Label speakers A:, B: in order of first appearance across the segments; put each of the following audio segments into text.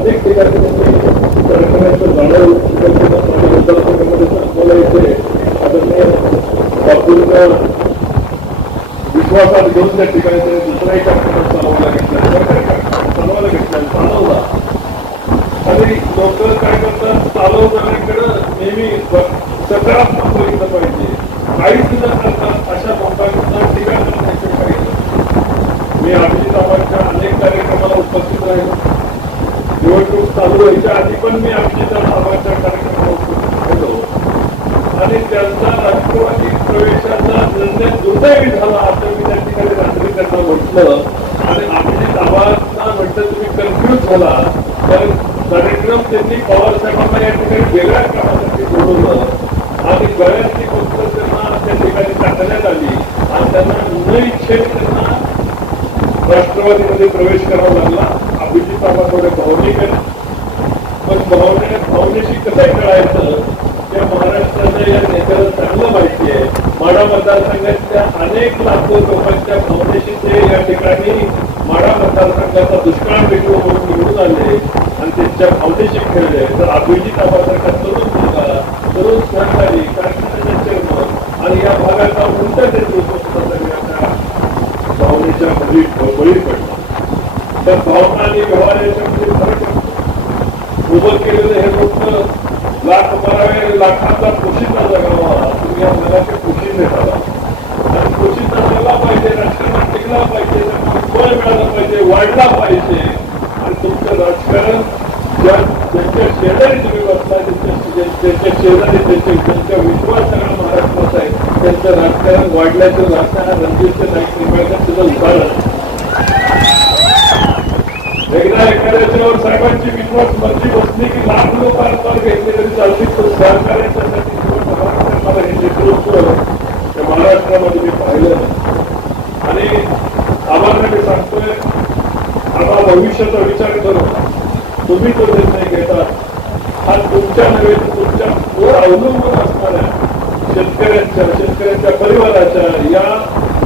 A: अनेक ठिकाणी जाणं आदरणीय बापूंना विश्वासात घेऊन त्या ठिकाणी त्यांनी दुसराही चालवला घेतला चालवायला घेतला चालवला आणि लोक काय करतात? चालवणाऱ्याकडं नेहमी सकारात्मक बघितलं पाहिजे. काही सुद्धा करतात अशा लोकांना ठिकाण करण्याचे पाहिजे मी अभिजित आबांच्या अनेक कार्यक्रमाला उपस्थित राहिलो निवडणूक चालू व्हायच्या आधी पण मी आमच्या त्या कार्यक्रमाला उपस्थित होतो आणि त्यांचा राष्ट्रवादी प्रवेशाचा निर्णय दुर्दैवी झाला असं मी त्या ठिकाणी रात्री त्यांना म्हटलं. आणि अभिजित आबांना म्हटलं तुम्ही कन्फ्युज झाला. तर कार्यक्रम त्यांनी पवार साहेबांना या ठिकाणी वेगळ्या कामासाठी बोलवलं. आणि गळ्यातली गोष्ट त्यांना त्या ठिकाणी टाकण्यात आली. आणि त्यांना न इच्छेत त्यांना राष्ट्रवादीमध्ये प्रवेश करावा लागला. अभिजित आबा थोडे भावनिक आहेत. पण भावने भावनेशी कसं करायचं त्या महाराष्ट्राच्या या नेत्याला चांगलं माहिती आहे. माडा मतदारसंघातल्या अनेक लाखो लोकांच्या भावनेशी ते या ठिकाणी माडा मतदारसंघाचा दुष्काळ भेटू म्हणून निवडून आले आणि त्यांच्या भावनेशी खेळले. तर अभिजित आबासारखा तरुण मुलगा तरुण सहकारी कारखान्याचे चेअरमन आणि या भागाचा उलट नेतृत्व सुद्धा सगळ्यांना भावनेच्या बळी बळी पडला. तर भावना आणि व्यवहार याच्यामध्ये फरक असतो उभं केलेलं हे फक्त लाख बारावे लाखाचा पोशिंदा जगावा तुम्ही या जगाचे पोशिंदे झाला आणि पोशिंदा जगला पाहिजे राजकारणात टिकला पाहिजे त्यांना बळ मिळालं पाहिजे वाढला पाहिजे. आणि तुमचं राजकारण ज्या ज्यांच्या शेजारी तुम्ही बसला त्यांच्या त्यांच्या शेजारी त्यांचे त्यांच्या विश्वास सगळा महाराष्ट्राचा आहे. त्यांचं राजकारण वाढल्याचं राजकारण रणजित नाही निंबाळकर तुझं उदाहरण एकदा एखाद्याच्यावर साहेबांची विश्वास मर्जी बसली की लाख लोक आत्मा घेतले तरी चालतील पण सहकार्याच्यासाठी मला हे नेतृत्व त्या महाराष्ट्रामध्ये मी पाहिलं आणि आम्हाला मी सांगतोय आम्हाला भविष्याचा विचार करू तुम्ही तो निर्णय घेता. हा तुमच्या नव्हे तुमच्या अवलंबून असणाऱ्या शेतकऱ्यांच्या शेतकऱ्यांच्या परिवाराच्या या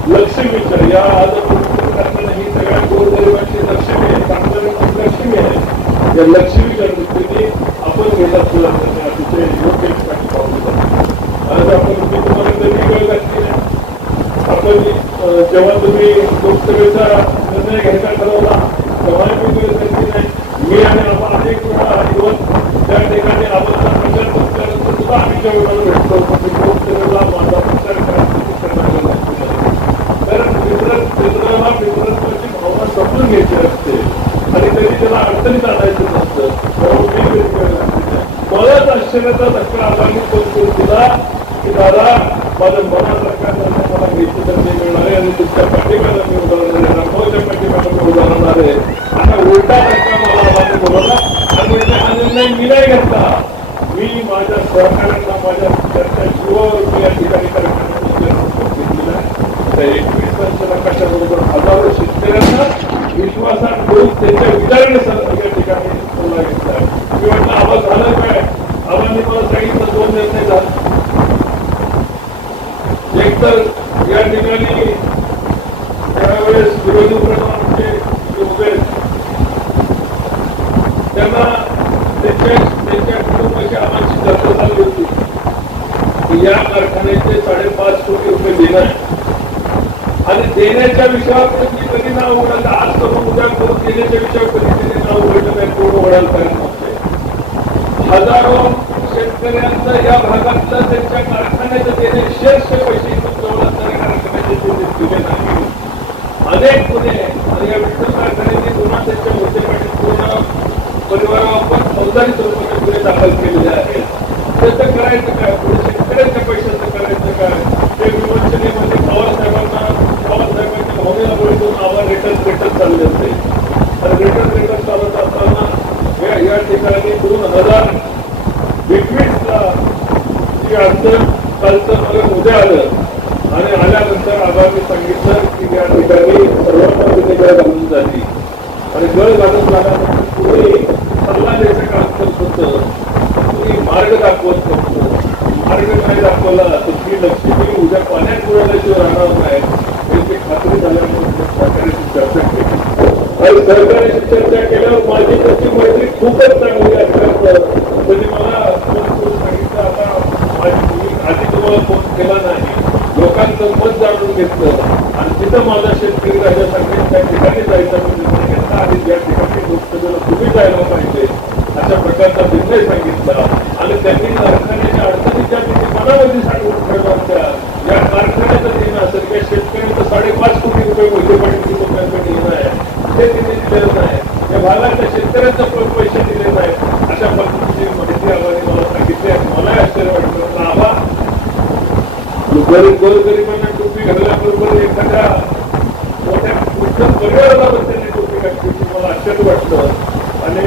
A: लक्ष्मीच्या या आज करताना ही सगळ्या गोरगरिबांची लक्ष्मी आहे कामगारांची लक्ष्मी आहे या लक्ष्मीच्या दृष्टीने आपण घेतला सुरुवात करणे अतिशय योग्य ठिकाणी पाहू आज आपण मी तुम्हाला कधी वेळ घातली नाही आपण अं, जेव्हा तुम्ही लोकसभेचा निर्णय घ्यायचा ठरवला तेव्हा मी नाही. मी आणि आपण अनेक वेळा त्या ठिकाणी आपण प्रचार सुद्धा आम्ही ज्या भेटतो माझा प्रचार करण्याचा कारण मित्र मित्राला मित्रत्वाची भावना समजून घ्यायची असते. आणि तरी त्याला अडचणीत आणायचं नसतं. मलाच आश्चर्याचा धक्का आला. मी फोन दिला की दादा माझ्या मनासारखा निर्णय मला घ्यायची संधी मिळणार आहे आणि तुमच्या पाठीमाला मी उदाहरण देणार भाऊच्या पाठीमाला मी उदाहरण आहे आता उलटा धक्का मला आला मी बोलवला आणि म्हणजे हा निर्णय मी नाही घेतला मी माझ्या सहकाऱ्यांना माझ्या चर्चा जीवावर मी या ठिकाणी कार्यक्रमामध्ये घेतलेला आहे. त्या एकवीस वर्ष नकाशाबरोबर हजारो शेतकऱ्यांना विश्वासात घेऊन त्यांच्या विचारण्यासाठी या ठिकाणी सल्ला घेतला आहे. मी म्हटलं आवाज झालं काय आम्हाला मला सांगितलं दोन निर्णय झाले एक तर या ठिकाणी त्यावेळेस विरोधी प्रधानमंत्री जे उभे आहेत, त्यांना त्यांच्या त्यांच्या कुटुंबाची आम्हाची चर्चा झाली होती की या कारखान्याचे साडेपाच कोटी रुपये देणार. आणि देण्याच्या विषयावर मी कधी नाव उघडलं आज करून उद्या करून देण्याच्या विषयावर कधी कधी नाव उघडलं नाही पूर्ण उघडायला पाहिजे हजारो शेतकऱ्यांचं या भागातलं त्यांच्या कारखान्याचं देणे शेअरचे पैसे अनेक गुन्हे आणि या विठ्ठल कारखान्याने पुन्हा त्यांच्या मुद्देसाठी पूर्ण परिवारावर फौजदारी स्वरूपाचे गुन्हे दाखल केलेले आहेत. त्याचं करायचं काय? पुढे शेतकऱ्यांच्या पैशाचं करायचं काय? ते विमर्शनेमध्ये पवार साहेबांना पवार साहेबांच्या भावनेला बळी देऊन आव्हान रिटर्न रिटर्न चालले असते आणि रिटर्न रिटर्न चालत असताना या या ठिकाणी दोन हजार एकवीसला जी अडचण कालचं मला उद्या आलं. आणि आल्यानंतर आबांनी सांगितलं की या ठिकाणी सर्वांना तिथे घालून झाली. आणि गळ घालून झाल्यानंतर पुढे सल्ला द्यायचं काम होतं. तुम्ही मार्ग दाखवत नव्हतं मार्ग नाही दाखवला तर ती लक्ष्मी उद्या पाण्यात बुडाल्याशिवाय राहणार नाही. याची खात्री झाल्यामुळे मी सरकारशी चर्चा केली. आणि सरकारशी चर्चा केल्यावर माझी त्याची मैत्री खूपच चांगली असल्याचं म्हणजे त्यांनी मला फोन सांगितलं आता माझी आधी तुम्हाला फोन केला नाही. लोकांचं मत जाणून घेतलं. आणि तिथं माझा शेतकरी राजासारखे त्या ठिकाणी जायचा मी निर्णय घेतला आणि ज्या ठिकाणी लोकसभेला तुम्ही जायला पाहिजे अशा प्रकारचा निर्णय सांगितला. आणि त्यांनी त्यांनी मनामध्ये सांगून या कारखान्याचं देणं असेल किंवा शेतकऱ्यांचं साडेपाच कोटी रुपये मोठे पाटील रुपयांकडे येणं आहे? ते तिने दिलेलं नाही. या भागातल्या शेतकऱ्यांचं पण पैसे दिले नाहीत. अशा पद्धतीची माहिती आम्हाला मला सांगितली आणि मला आश्चर्य वाटलं. आबा गरीब गोरगरिबांना टोपी घालल्याबरोबर एखाद्या मोठ्या उत्तम परिवाराला त्यांनी टोपी घातली मला आश्चर्य वाटलं. आणि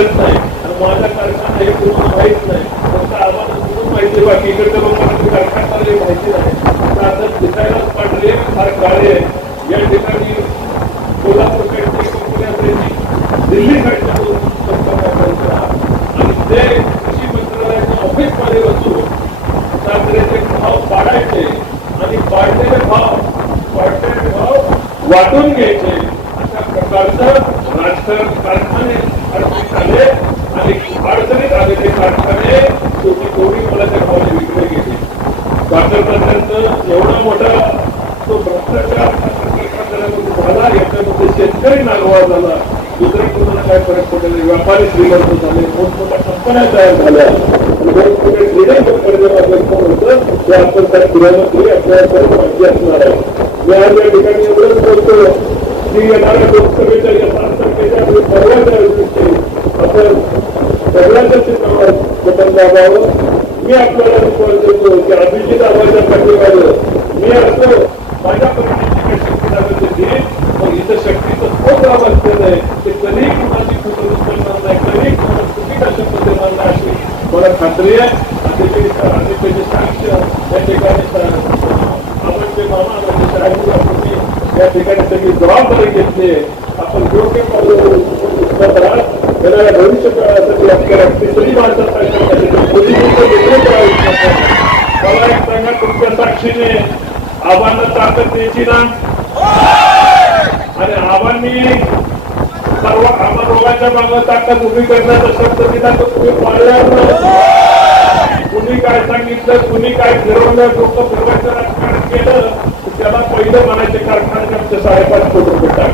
A: कारखान्याचं नाही. आणि माझा कारखाना हे पूर्ण माहीत नाही. फक्त आम्हाला पूर्ण माहिती आहे. बाकी इकडच्या लोकांना ते कारखानदार माहिती नाही. तर आता दिसायलाच पांढरे फार काळे आहे. या ठिकाणी कोल्हापूर साईडची कंपनी दिल्ली साईडच्या कंपन्या असायच्या आणि ते कृषी मंत्रालयाच्या ऑफिसमध्ये बसून साखरेचे भाव पाडायचे आणि पाडलेले भाव पाडलेले भाव वाटून घ्यायचे अशा प्रकारचं राजकारण कारखाने अडचणीत आले आणि अडचणीत ते कारखाने शेवटी कोणी मला त्या भावाने विकले गेले. साखर एवढा मोठा तो भ्रष्टाचार झाला याच्यामध्ये शेतकरी नागवा झाला. दुसऱ्या कोणाला काय फरक पडले व्यापारी श्रीमंत झाले मोठमोठ्या कंपन्या तयार झाल्या. आणि होतं ते आपण त्या आपल्याला माहिती असणार आहे. मी आज या ठिकाणी एवढंच बोलतो की येणाऱ्या लोकसभेच्या या पाच आपण बाबावर मी आपल्याला विश्वास देतो की अभिजित आवाजच्या पाठीमागं. मी असतो. माझ्या पद्धतीची काही शक्ती लागत होती मग इथं शक्तीचं खूप लाभ असलेलं आहे. ते कधीही कुणाची कुठं करणार नाही कधी कुणाला चुकीत अशा देणार नाही अशी मला खात्री आहे. आणि त्याचे आणि त्याचे साक्ष या ठिकाणी आपण जे मामा म्हणजे साहेब आपण या ठिकाणी सगळी जबाबदारी घेतली आपण योग्य पावलं उचलत भविष्य काळासाठी आपल्याला तिसरी माणसं मला एक सांगा तुमच्या साक्षीने आव्हानाला ताकद द्यायची ना? आणि आव्हानी सर्व आम्हा रोगाच्या मागे ताकद उभी करण्याचा शब्द दिला तर तुम्ही पाळल्यावर कुणी काय सांगितलं कुणी काय ठरवलं लोक फिरवायचं राजकारण केलं त्याला पहिलं म्हणायचे कारखान्याचे आमचे साडेपाच कोटी रुपये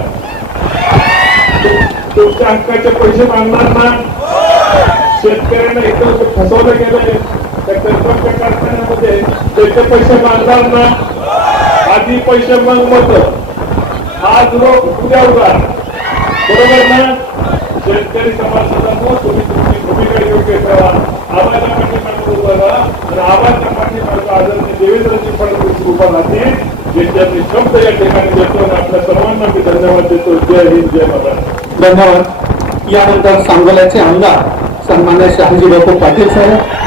A: तुमच्या हक्काचे पैसे मागणार ना? शेतकऱ्यांना इथं फसवलं गेलंय. त्या सरकारच्या कारखान्यामध्ये त्याचे पैसे मागणार ना? आधी पैसे मग मत आज लोक उद्या उद्या बरोबर ना? शेतकरी सभासदांनो तुम्ही तुमची भूमिका योग्य ठेवा. आवाजा पाठीमागे उभा राहा. आणि आवाजच्या पाठीमागे आदरणीय देवेंद्रजी फडणवीस उभा राहतील. ज्यांच्या शब्द या ठिकाणी देतो आणि आपल्या सर्वांना मी धन्यवाद देतो. जय हिंद जय महाराष्ट्र.
B: धन्यवाद यानंतर सांगोल्याचे आमदार सन्मान्य शहाजी बापू पाटील साहेब